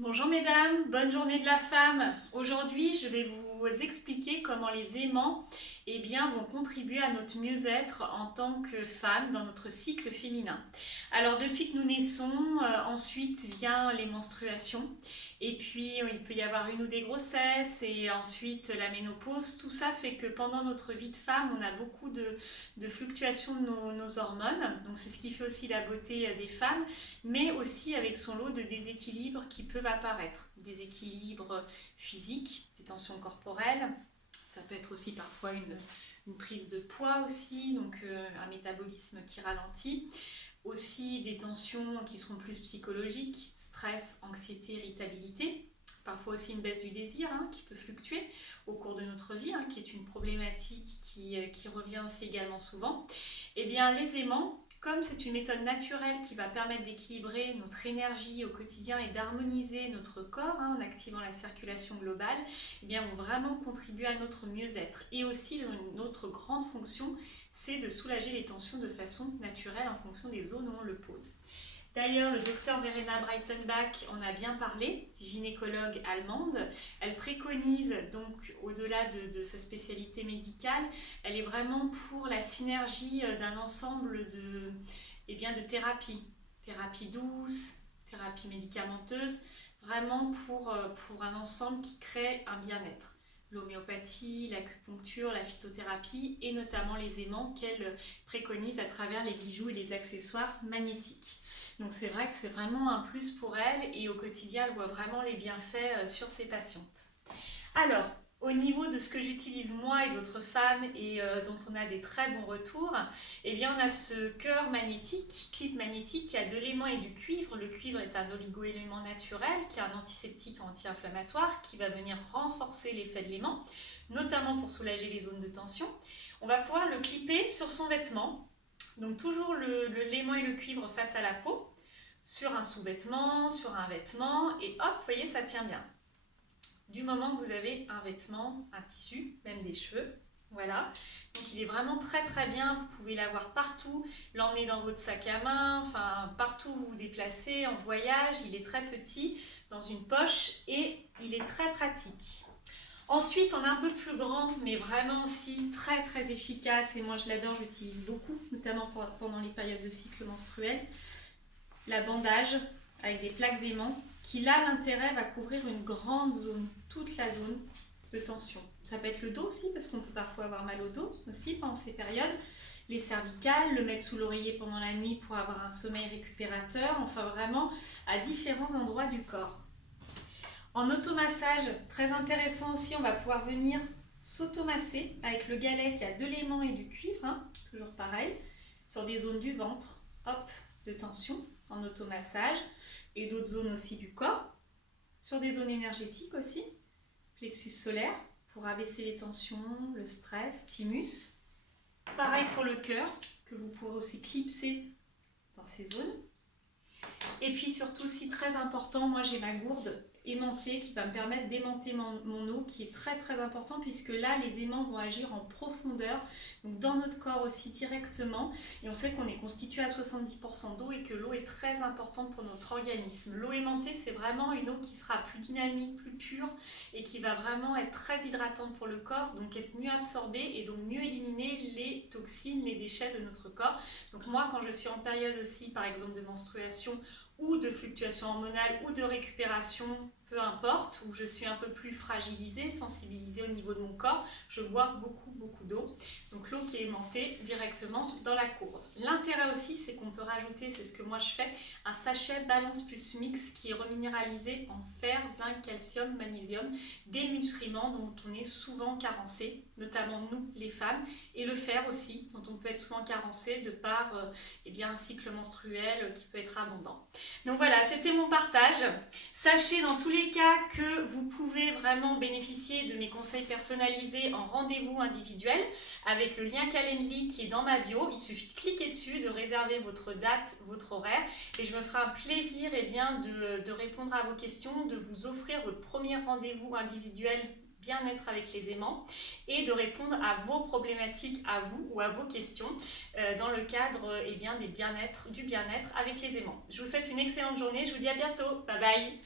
Bonjour mesdames, bonne journée de la femme. Aujourd'hui, je vais vous expliquer comment les aimants vont contribuer à notre mieux-être en tant que femme dans notre cycle féminin. Alors depuis que nous naissons, ensuite vient les menstruations et puis il peut y avoir une ou des grossesses et ensuite la ménopause. Tout ça fait que pendant notre vie de femme, on a beaucoup de fluctuations de nos hormones. Donc c'est ce qui fait aussi la beauté des femmes, mais aussi avec son lot de déséquilibres qui peuvent apparaître. Déséquilibres physiques, des tensions corporelles, ça peut être aussi parfois une prise de poids aussi, donc un métabolisme qui ralentit. Aussi des tensions qui seront plus psychologiques, stress, anxiété, irritabilité. Parfois aussi une baisse du désir qui peut fluctuer au cours de notre vie, qui est une problématique qui revient aussi également souvent. Eh bien les aimants, comme c'est une méthode naturelle qui va permettre d'équilibrer notre énergie au quotidien et d'harmoniser notre corps en activant la circulation globale, vont vraiment contribuer à notre mieux-être. Et aussi, notre grande fonction, c'est de soulager les tensions de façon naturelle en fonction des zones où on le pose. D'ailleurs, le docteur Verena Breitenbach en a bien parlé, gynécologue allemande. Elle préconise donc, au-delà de sa spécialité médicale, elle est vraiment pour la synergie d'un ensemble de thérapies. Thérapie douce, thérapie médicamenteuse, vraiment pour un ensemble qui crée un bien-être. L'homéopathie, l'acupuncture, la phytothérapie et notamment les aimants qu'elle préconise à travers les bijoux et les accessoires magnétiques. Donc c'est vrai que c'est vraiment un plus pour elle et au quotidien elle voit vraiment les bienfaits sur ses patientes. Alors, au niveau de ce que j'utilise moi et d'autres femmes et dont on a des très bons retours, on a ce cœur magnétique, clip magnétique qui a de l'aimant et du cuivre. Le cuivre est un oligo-élément naturel qui est un antiseptique anti-inflammatoire qui va venir renforcer l'effet de l'aimant, notamment pour soulager les zones de tension. On va pouvoir le clipper sur son vêtement, donc toujours l'aimant et le cuivre face à la peau, sur un sous-vêtement, sur un vêtement, et hop, vous voyez, ça tient bien. Du moment que vous avez un vêtement, un tissu, même des cheveux, voilà. Donc il est vraiment très très bien, vous pouvez l'avoir partout, l'emmener dans votre sac à main, enfin partout où vous vous déplacez, en voyage, il est très petit, dans une poche et il est très pratique. Ensuite, on a un peu plus grand, mais vraiment aussi très très efficace, et moi je l'adore, j'utilise beaucoup, notamment pendant les périodes de cycle menstruel, la bandage avec des plaques d'aimant qui là l'intérêt va couvrir une grande zone, toute la zone de tension. Ça peut être le dos aussi parce qu'on peut parfois avoir mal au dos aussi pendant ces périodes, les cervicales, le mettre sous l'oreiller pendant la nuit pour avoir un sommeil récupérateur, enfin vraiment à différents endroits du corps. En automassage, très intéressant aussi, on va pouvoir venir s'automasser avec le galet qui a de l'aimant et du cuivre, toujours pareil, sur des zones du ventre, hop, de tension en automassage et d'autres zones aussi du corps, sur des zones énergétiques aussi, plexus solaire pour abaisser les tensions, le stress, thymus. Pareil pour le cœur que vous pourrez aussi clipser dans ces zones. Et puis surtout aussi très important, moi j'ai ma gourde aimantée qui va me permettre d'aimanter mon eau qui est très très important puisque là les aimants vont agir en profondeur, donc dans notre corps aussi directement, et on sait qu'on est constitué à 70% d'eau et que l'eau est très importante pour notre organisme. L'eau aimantée c'est vraiment une eau qui sera plus dynamique, plus pure et qui va vraiment être très hydratante pour le corps, donc être mieux absorbée et donc mieux éliminer les toxines, les déchets de notre corps. Donc moi quand je suis en période aussi par exemple de menstruation ou de fluctuation hormonale ou de récupération, peu importe, où je suis un peu plus fragilisée, sensibilisée au niveau de mon corps, je bois beaucoup d'eau. Donc l'eau qui est aimantée directement dans la gourde. L'intérêt aussi, c'est qu'on peut rajouter, c'est ce que moi je fais, un sachet Balance Plus Mix qui est reminéralisé en fer, zinc, calcium, magnésium, des nutriments dont on est souvent carencé, notamment nous les femmes, et le fer aussi, dont on peut être souvent carencé de par un cycle menstruel qui peut être abondant. Donc voilà, c'était mon partage. Sachez dans tous les cas que vous pouvez vraiment bénéficier de mes conseils personnalisés en rendez-vous individuel avec le lien Calendly qui est dans ma bio. Il suffit de cliquer dessus, de réserver votre date, votre horaire et je me ferai un plaisir de répondre à vos questions, de vous offrir votre premier rendez-vous individuel bien-être avec les aimants et de répondre à vos problématiques à vous ou à vos questions dans le cadre du bien-être avec les aimants. Je vous souhaite une excellente journée, je vous dis à bientôt, bye bye.